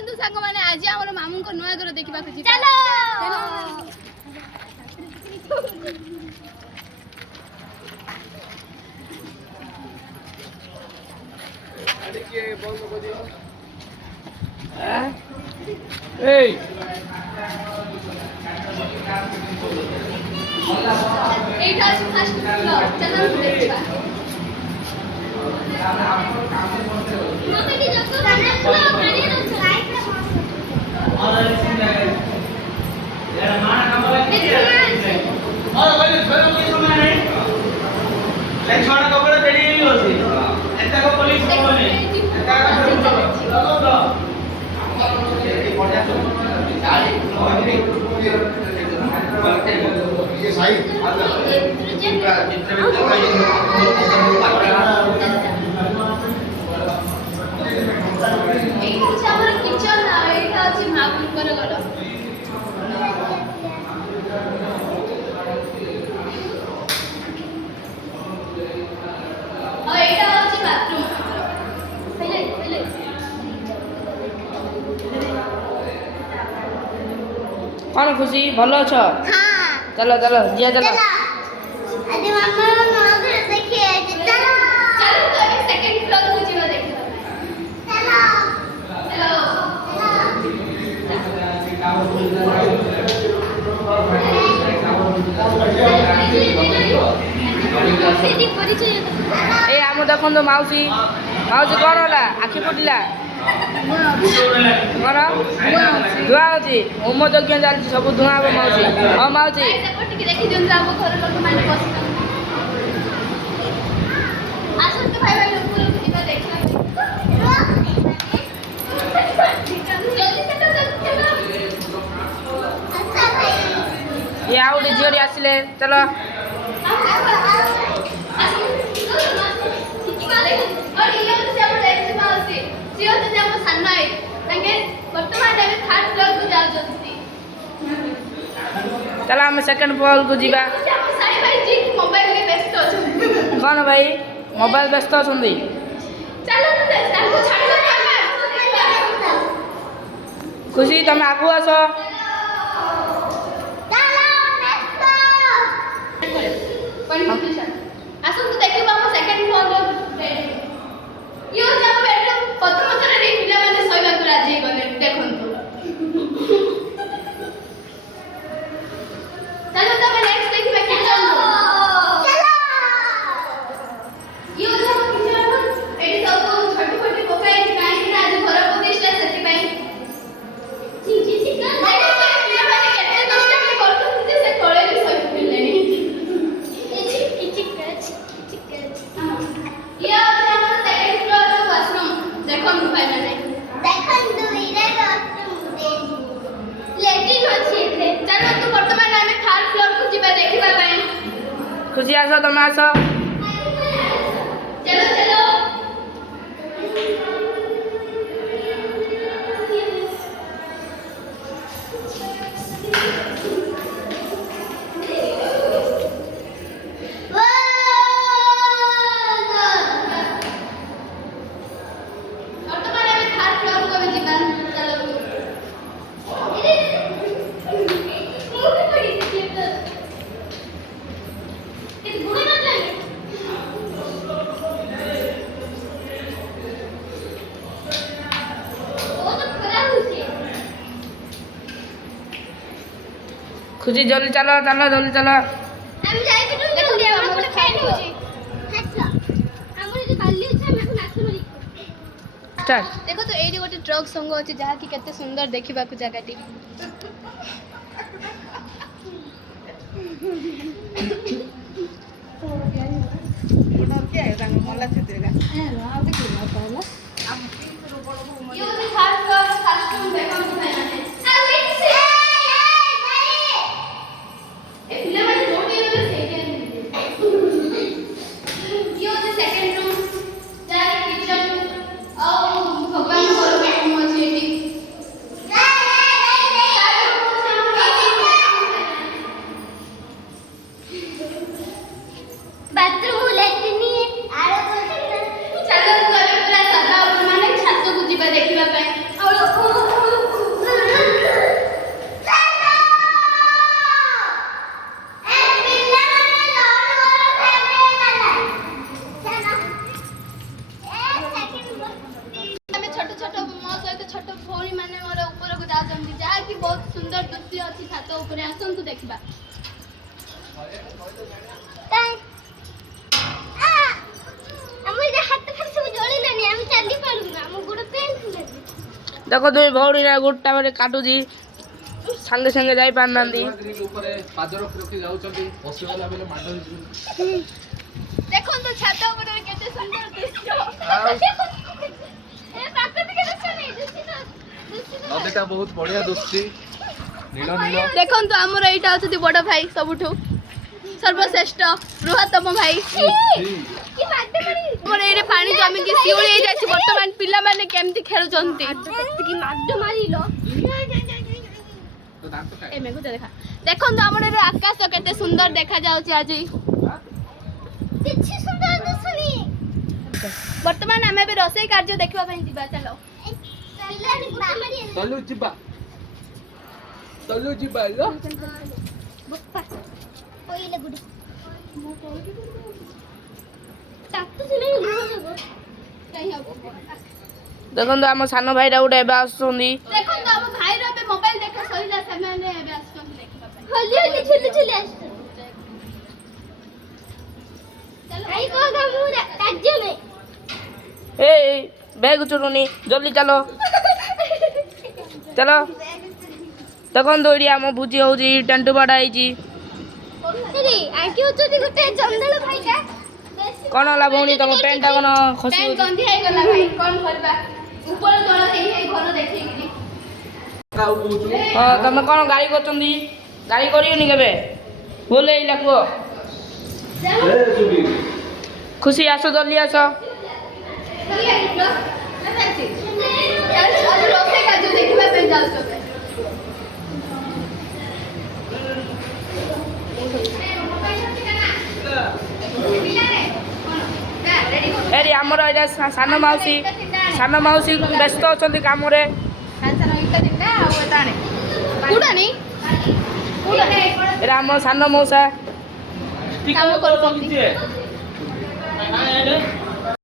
ଚାଲନ୍ତୁ ସାଙ୍ଗମାନେ ଆଜି ଆମର ମାମୁଙ୍କ ନୂଆ ଘର ଦେଖିବାକୁ ଯିବା। ଚାଲ। এই এইটা আছে ফার্স্ট ফ্লোর, চালନ୍ତୁ ଦେଖିବା। মতে কি যত সামনে ফ্লোর পানি আছে রাইট রে এইটা হচ্ছে আমার কিচেন আর এইটা হচ্ছে মামুଙ୍କର ঘর। আর এইটা হচ্ছে বাথরুম। পहिले कौन खुशी भल अछ? हां चलो चलो जिया चलो। आज मामा नवा घर देखिए चलो चलो तो अभी सेकंड फ्लोर को जीवा देखिबा। चलो चलो सेठी परिचय ए आम देखन तो माउसी माउसी कौन होला आखि फुटिला कौन धुआ होची होम यज्ञ चलती सब धुआ हम माउसी हाँ माउसी भाई सेपट की देखि दियंतु हम घर लोक माने बसित। आसंतु भाई भाई लोक जीवा देखिबा। जल्दी चलो अच्छा भाई ये आउटे झियोटी आसिले चलो। चलो आम सेकंड फ्लोर को जीवा। कौन भाई मोबाइल व्यस्त अछंदी खुशी तुम आगु आस आसंतु देखिबा हम सेकंड फ्लोर रो बेडरूम। यो जब बेडरूम प्रथम थर रे पिला माने सोइबा को राजी गले देखंतु। चलो तब नेक्स्ट देखिबा किचन रो। यो जब किचन रो एडी सब छोटी छोटी पकाई काई कि आज घर प्रतिष्ठा सेति पई जी पिला माने केते दुष्टामी करथुन जे से तळे रे सोइ पिलेनी। ये होचे हमर सेकंड फ्लोर रो वॉशरूम देखंतु भाई माने लैट्रिन अछि एथे। चलो तू वर्तमान आमे थर्ड फ्लोर को जिबा देखिबा पई। खुशी आस तुम आस चलो चलो वर्तमान आमे थर्ड फ्लोर को भी जिबा। चलो खुशी जल्दी चलो चलो जल्दी चलो। हम जाई के देखो हमर कोन फैन होची अच्छा हमर जे बाली छै हम नाच मरी स्टार्ट देखो तो एडी गोटे ट्रक संग अछि जहा कि केते सुंदर देखिबा को जगाटी। यो जे थर्ड फ्लोर फर्स्ट रूम देखंतु भाई माने। ए पिला माने जोडी रे सेकेंड यो जे सेकेंड रूम जाय किचन औ भगवान को रूम अछि एटी। बाथरूम लैट्रिन आरो चलो तो पूरा सदा माने छात को जिबा देखिबा पई। ସୁନ୍ଦର ଦୃଶ୍ୟ ଅଛି ଛାତ ଉପରେ ଆସନ୍ତୁ ଦେଖିବା। ଆମର ଯେ ହାତ ଫାଟ ସବୁ ଜଳିଲାନି ଆମେ ଚାଲି ପାରୁନୁ ଆମ ଗୋଡ଼ ପେନ୍ ହେଲାନି। ଦେଖ ତୁମେ ଭଉଣୀ ନା ଗୋଟା ମାନେ କାଟୁଛି ସାଙ୍ଗେ ସାଙ୍ଗେ ଯାଇପାରୁନାହାନ୍ତି। ଉପରେ ପାଦ ରଖି ରଖି ଯାଉଛନ୍ତି ବସିଗଲା ବେଳେ ମାଡ଼ ହେଇଯିବ। ଦେଖନ୍ତୁ ଛାତ ଉପରେ କେତେ ସୁନ୍ଦର ଦୃଶ୍ୟ। ଏ ପ୍ରାକୃତିକ ଦୃଶ୍ୟ ନେଇ ନଦୀଟା ବହୁତ ବଢିଆ ଦୁଶୁଛି ନୀଳ ନୀଳ। ଦେଖନ୍ତୁ ଆମର ଏଇଟା ଅଛନ୍ତି ବଡ଼ ଭାଇ ସବୁଠୁ ସର୍ବଶ୍ରେଷ୍ଠ ବୃହତ୍ତମ ଭାଇ। କି ବାଟେ ପଡ଼ି ଆମର ଏଇଠି ପାଣି ଜମିକି ଶିଉଳି ହେଇଯାଇଛି। ବର୍ତ୍ତମାନ ପିଲାମାନେ କେମିତି ଖେଳୁଛନ୍ତି। କି ମାଡ ମାରିଲ। ଏ ମେଘୁଟା ଦେଖା। ଦେଖନ୍ତୁ ଆମର ଏଠି ଆକାଶ କେତେ ସୁନ୍ଦର ଦେଖାଯାଉଛି ଆଜି। କିଛି ସୁନ୍ଦର ଦିଶୁନି। ବର୍ତ୍ତମାନ ଆମେ ଏବେ ରୋଷେଇ କାର୍ଯ୍ୟ ଦେଖିବା ପାଇଁ ଯିବା। ଚାଲ। ପିଲାଟି ଗୁଡା ମାରି ଚାଲୁ ଯିବା ଲୋ। ବପ୍ପା କୋଇଲେ ଗୁଡି ତାକୁ ସିନା ଲୁହ ଦେଖନ୍ତୁ ଆମ ସାନ ଭାଇଟା ଗୋଟେ ଏବେ ଆସୁଛନ୍ତି। ଦେଖନ୍ତୁ ଆମ ଭାଇର ଏବେ ମୋବାଇଲ ଦେଖା ସରିଲା। ସେମାନେ ଏବେ ଆସୁଛନ୍ତି ଦେଖିବା ପାଇଁ। ହଲି ହଲି ଝୁଲି ଝୁଲି ଆସୁଛନ୍ତି। ଆଇ କହ ମୁଁ ରାଜ୍ୟ ନେ ଏ ବ୍ୟାଗ ଚୁରୁନି ଜଲ୍ଦି ଚାଲ ଚାଲ। ଦେଖନ୍ତୁ ଏଇଠି ଆମ ଭୋଜି ହଉଛି ଟେଣ୍ଟ ବାଡ଼ା ହେଇଛି। ଆରେ ଆଗେ ଉଚନ୍ତି ଗୋଟେ ଜନ୍ଦଳ ଭାଇଟା କ'ଣ ହେଲା ଭଉଣୀ ତମ ପ୍ୟାଣ୍ଟଟା କ'ଣ ଖସି ପ୍ୟାଣ୍ଟ ଯାଇଛି? ଗନ୍ଧି ହେଇଗଲା ଭାଇ କ'ଣ କରିବା। ଉପର ତଳ ହେଇ ହେଇ ଘର ଦେଖେଇକିରି। ଆଉ କହୁଛୁ ହଁ ତମେ କ'ଣ ଗାଳି କରୁଛନ୍ତି? ଗାଳି କରିବନି କେବେ ଭୁଲ ହେଇଲା କୁହ। ଖୁସି ଆସ ଜଲ୍ଦି ଆସ। ରୋଷେଇ କାର୍ଯ୍ୟ ଦେଖିବା ପାଇଁ ଯାଉଛୁ ଏବେ। ଏଠି ଆମର ଏଇଟା ସାନ ମାଉସୀ ବ୍ୟସ୍ତ ଅଛନ୍ତି କାମରେ। ଏଇଟା ଆମ ସାନ ମଉସା କାମ କରୁଛନ୍ତି।